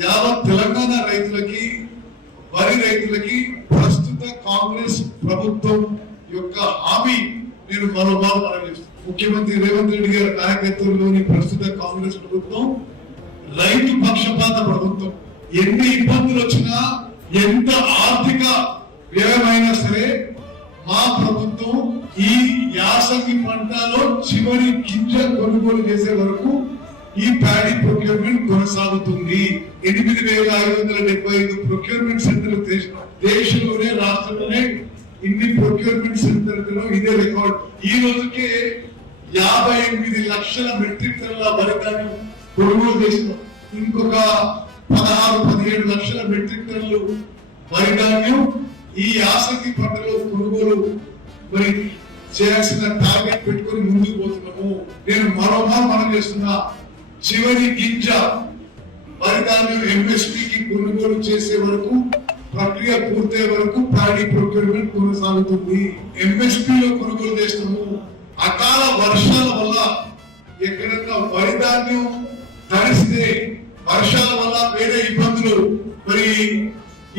యావత్ తెలంగాణ రైతులకి, వరి రైతులకి ప్రస్తుత కాంగ్రెస్ ప్రభుత్వం యొక్క హామీ నేను మరోమారు మనం చేస్తాను. ముఖ్యమంత్రి రేవంత్ రెడ్డి గారి నాయకత్వంలోని ప్రస్తుత కాంగ్రెస్ ప్రభుత్వం రైతు పక్షపాత ప్రభుత్వం. ఎన్ని ఇబ్బందులు వచ్చినా, ఎంత ఆర్థిక వ్యయమైనా సరే మా ప్రభుత్వం ఈ యాసంగి పంటలో చివరి గింజ కొనుగోలు చేసే వరకు ఈ ప్యాడీ ప్రొక్యూర్మెంట్ కొనసాగుతుంది. 8,575 ప్రొక్యూర్మెంట్ సెంటర్లు దేశంలోనే, రాష్ట్రంలోనే ఇన్ని ప్రొక్యూర్మెంట్ సెంటర్లలో ఇదే రికార్డ్. ఈ రోజుకే 58 లక్షల మెట్రిక్ టన్నుల వరి ధాన్యం కొనుగోలు చేసినాం. ఇంకొక 16-17 లక్షల మెట్రిక్ టన్నులు వరి ధాన్యం ఈ యాసంగి పంటలో కొనుగోలు మరి చేయాల్సిన టార్గెట్ పెట్టుకుని ముందుకు పోతున్నాము. నేను మరోమారు మనం చేస్తున్నా, చివరి గింజ వరి ధాన్యం ఎంఎస్పీకి కొనుగోలు చేసే వరకు, ప్రక్రియ పూర్తయ్యే వరకు ప్యాడీ ప్రొక్యూర్మెంట్ కొనసాగుతుంది. ఎంఎస్పీలో కొనుగోలు చేస్తాము. అకాల వర్షాల వల్ల ఎక్కడన్నా వరి ధాన్యం తడిస్తే, వర్షాల వల్ల వేరే ఇబ్బందులు మరి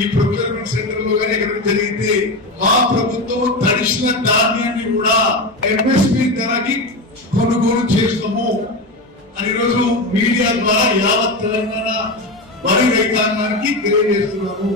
ఈ ప్రొక్యూర్మెంట్ సెంటర్ లో కానీ ఎక్కడ జరిగితే మా ప్రభుత్వం తడిసిన ధాన్యాన్ని కూడా ఎంఎస్పీ ధరకి కొనుగోలు చేస్తాము అని ఈరోజు మీడియా ద్వారా యావత్ తెలంగాణ వరి రైతాంగానికి తెలియజేస్తున్నాము.